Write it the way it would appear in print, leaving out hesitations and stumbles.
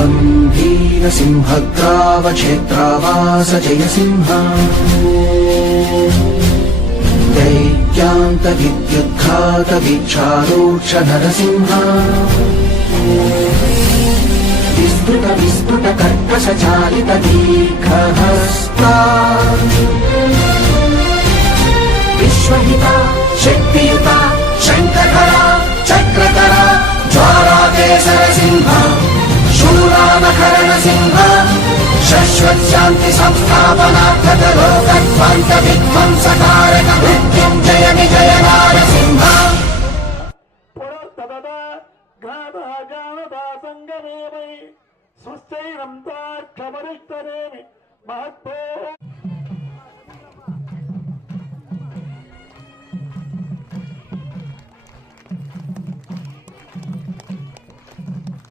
द्वन्द्वीरसिंहग्रावक्षेत्रावास जय सिंह दैत्यान्तविद्युद्घातवीक्षारोक्ष नरसिंह विस्फुट कर्कशचालित दीर्घहस्ता विश्वहिता शक्तियुता शङ्खकरा चक्रकरा ज्वालाकेसर सिंह शूलामकरण सिंह शाश्वत शांति संस्थापनार्थक लोकध्वंस विध्वंसकारक मृत्युंजय विजय नारसिंह संगमे वै सुश्चैरं ताक्षमरिष्टनेमि महत्तो